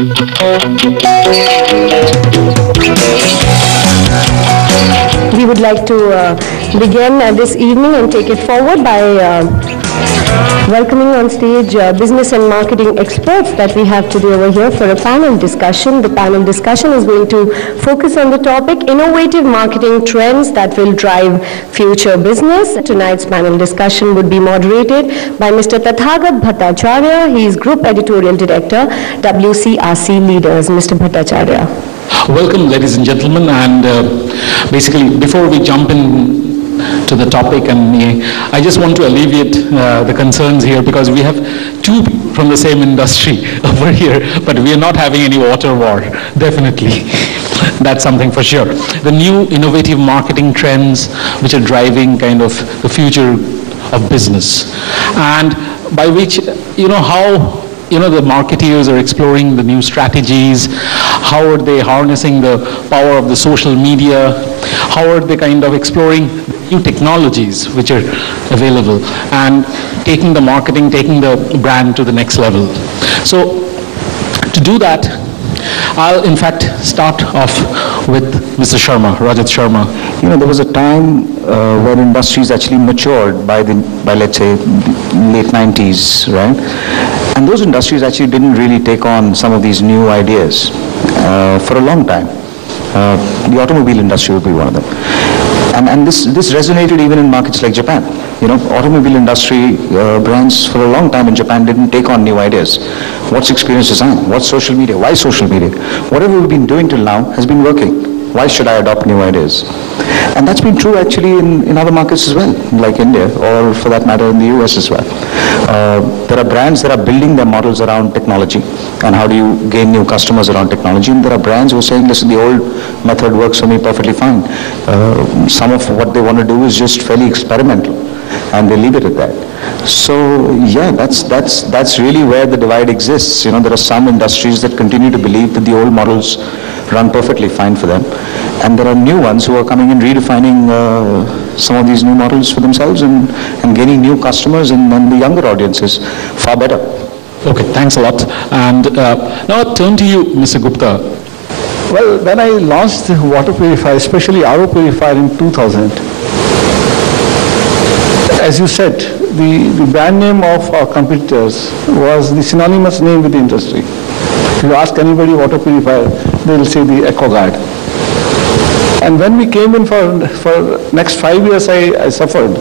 We would like to begin this evening and take it forward by welcoming on stage business and marketing experts that we have today over here for a panel discussion. The panel discussion is going to focus on the topic innovative marketing trends that will drive future business. Tonight's panel discussion would be moderated by Mr. Tathagat Bhattacharya. He is Group Editorial Director, WCRC Leaders. Mr. Bhattacharya. Welcome, ladies and gentlemen, and basically before we jump in to the topic, and I just want to alleviate the concerns here, because we have two from the same industry over here, but we are not having any water war, definitely. That's something for sure. The new innovative marketing trends which are driving kind of the future of business, and by which, how the marketeers are exploring the new strategies, how are they harnessing the power of the social media, how are they kind of exploring new technologies which are available, and taking the marketing, taking the brand to the next level. So to do that, I'll in fact start off with Mr. Sharma, Rajat Sharma. There was a time when industries actually matured by let's say late 90s, right? And those industries actually didn't really take on some of these new ideas for a long time. The automobile industry would be one of them. And this resonated even in markets like Japan. Automobile industry brands for a long time in Japan didn't take on new ideas. What's experience design? What's social media? Why social media? Whatever we've been doing till now has been working. Why should I adopt new ideas? And that's been true actually in other markets as well, like India, or for that matter in the US as well. There are brands that are building their models around technology, and how do you gain new customers around technology. And there are brands who are saying, listen, the old method works for me perfectly fine. Some of what they want to do is just fairly experimental, and they leave it at that. So yeah, that's really where the divide exists. There are some industries that continue to believe that the old models run perfectly fine for them, and there are new ones who are coming and redefining some of these new models for themselves and gaining new customers and the younger audiences far better. Okay, thanks a lot. And now I turn to you, Mr. Gupta. Well, when I launched the water purifier, especially RO purifier in 2000, as you said, the brand name of our competitors was the synonymous name with the industry. If you ask anybody water purifier, they will say the EcoGuard. And when we came in for next 5 years, I suffered.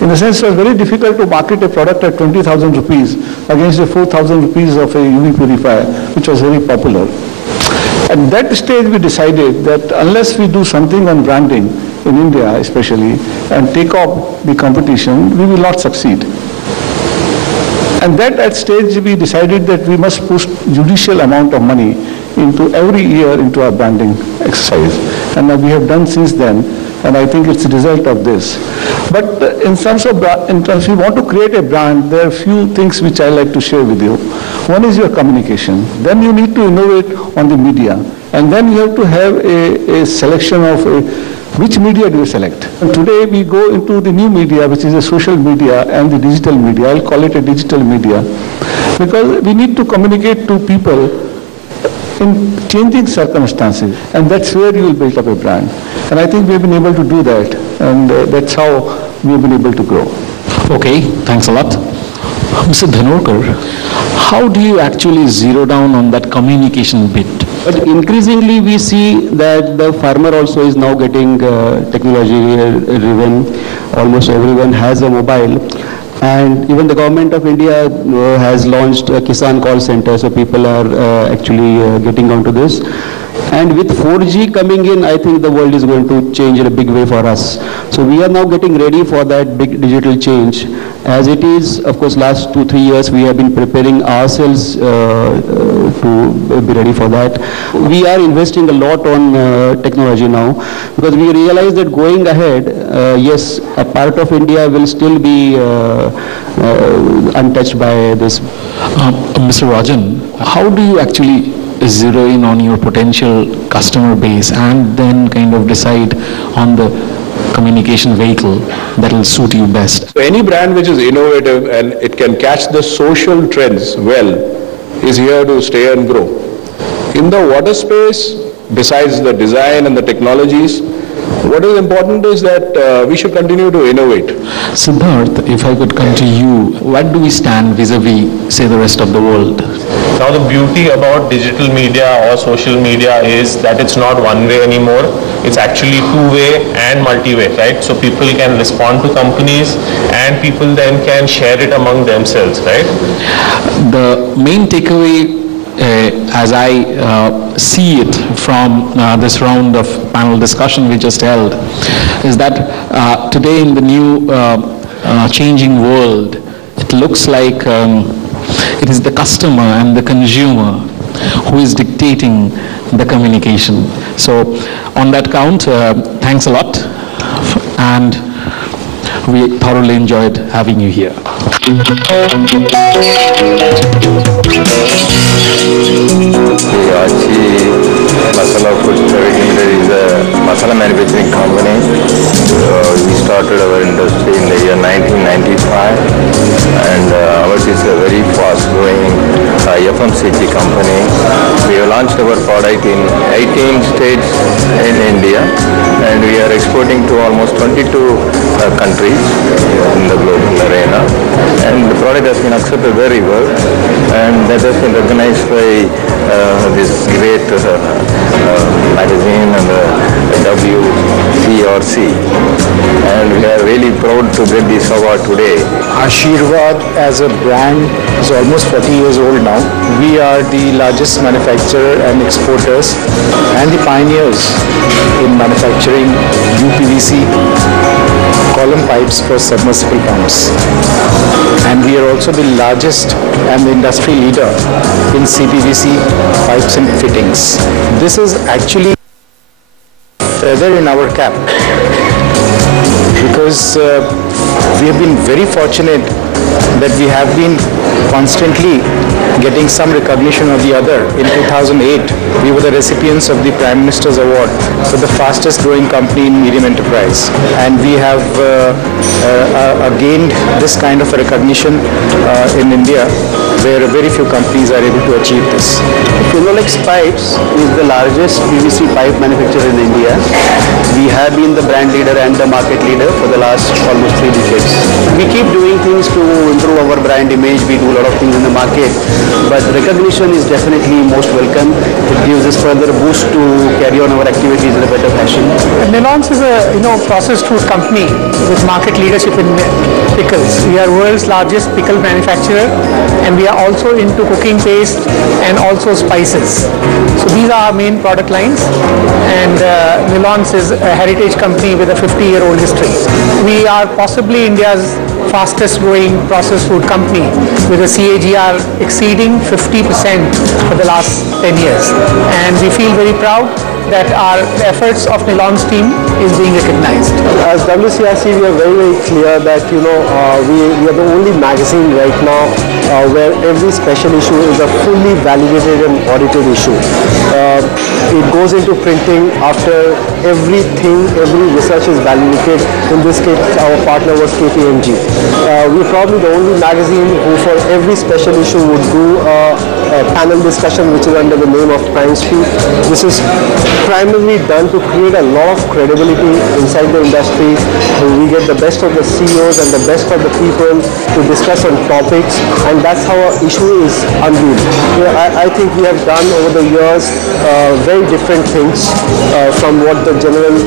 In the sense, it was very difficult to market a product at 20,000 rupees against the 4,000 rupees of a UV purifier, which was very popular. At that stage, we decided that unless we do something on branding, in India especially, and take up the competition, we will not succeed. And at stage, we decided that we must push judicial amount of money into every year into our branding exercise. And we have done since then, and I think it's a result of this. But in terms of you want to create a brand, there are a few things which I like to share with you. One is your communication. Then you need to innovate on the media. And then you have to have a selection of which media do you select? And today we go into the new media, which is the social media and the digital media. I'll call it a digital media. Because we need to communicate to people in changing circumstances. And that's where you will build up a brand. And I think we've been able to do that. And that's how we've been able to grow. Okay, thanks a lot. Mr. Dhanorkar, how do you actually zero down on that communication bit? But increasingly we see that the farmer also is now getting technology driven. Almost everyone has a mobile. And even the government of India has launched a Kisan call center, so people are actually getting onto this. And with 4G coming in, I think the world is going to change in a big way for us. So we are now getting ready for that big digital change. As it is, of course, last 2-3 years, we have been preparing ourselves to be ready for that. We are investing a lot on technology now, because we realize that going ahead, yes, a part of India will still be untouched by this. Mr. Rajan, how do you actually zero in on your potential customer base and then kind of decide on the communication vehicle that will suit you best? So any brand which is innovative and it can catch the social trends well is here to stay and grow. In the water space, besides the design and the technologies, what is important is that we should continue to innovate. Siddharth, if I could come to you, what do we stand vis-a-vis, say, the rest of the world? Now the beauty about digital media or social media is that it's not one way anymore. It's actually two-way and multi-way, right? So people can respond to companies and people then can share it among themselves, right? The main takeaway as I see it from this round of panel discussion we just held is that today in the new changing world, it looks like it is the customer and the consumer who is dictating the communication. So on that count, thanks a lot, and we thoroughly enjoyed having you here. Masala Food Private Limited is a masala manufacturing company. We started our industry in the year 1995, and ours is a very fast-growing FMCG company. We have launched our product in 18 states in India, and we are exporting to almost 22 countries in the global arena. And the product has been accepted very well, and that has been recognized by this great magazine and the WCRC. And we are really proud to get this award today. Ashirvad as a brand is almost 40 years old now. We are the largest manufacturer and exporters and the pioneers in manufacturing UPVC column pipes for submersible pumps. And we are also the largest and the industry leader in CPVC pipes and fittings. This is actually a feather in our cap because we have been very fortunate that we have been constantly getting some recognition or the other. In 2008, we were the recipients of the Prime Minister's Award for the fastest growing company in medium enterprise. And we have gained this kind of a recognition in India, where very few companies are able to achieve this. Finolex Pipes is the largest PVC pipe manufacturer in India. We have been the brand leader and the market leader for the last almost 3 decades. We keep doing things to improve our brand image. We do a lot of things in the market, but recognition is definitely most welcome. It gives us further boost to carry on our activities in a better fashion. Nilons is a processed food company with market leadership in pickles. We are world's largest pickle manufacturer, and we are also into cooking paste and also spices. So these are our main product lines, and Nilons is a heritage company with a 50-year-old history. We are possibly India's fastest growing processed food company with a CAGR exceeding 50% for the last 10 years. And we feel very proud that our efforts of Nilon's team is being recognized. As WCRC, we are very, very clear that we are the only magazine right now where every special issue is a fully validated and audited issue. It goes into printing after everything, every research is validated. In this case, our partner was KPMG. We're probably the only magazine who for every special issue would do a panel discussion which is under the name of Prime Speak. This is primarily done to create a lot of credibility inside the industry. We get the best of the CEOs and the best of the people to discuss on topics, and that's how our issue is unveiled. I think we have done over the years very different things from what the general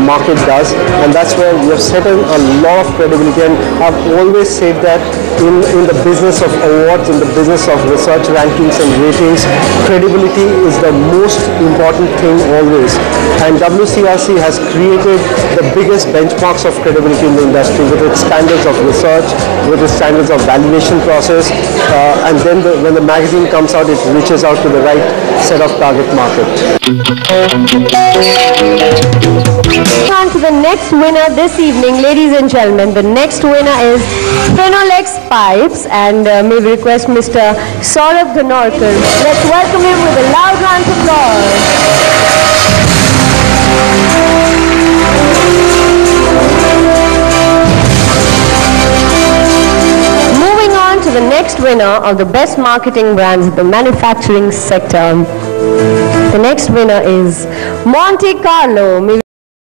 market does, and that's where we have set a lot of credibility. And I've always said that in the business of awards, in the business of research rankings and ratings, credibility is the most important thing always. And WCRC has created the biggest benchmarks of credibility in the industry with its standards of research, with its standards of validation process, and then when the magazine comes out, it reaches out to the right set of target market. On to the next winner this evening, ladies and gentlemen. The next winner is Finolex Pipes, and may we request Mr. Dhanorkar. Let's welcome him with a loud round of applause. The next winner of the best marketing brands in the manufacturing sector. The next winner is Monte Carlo.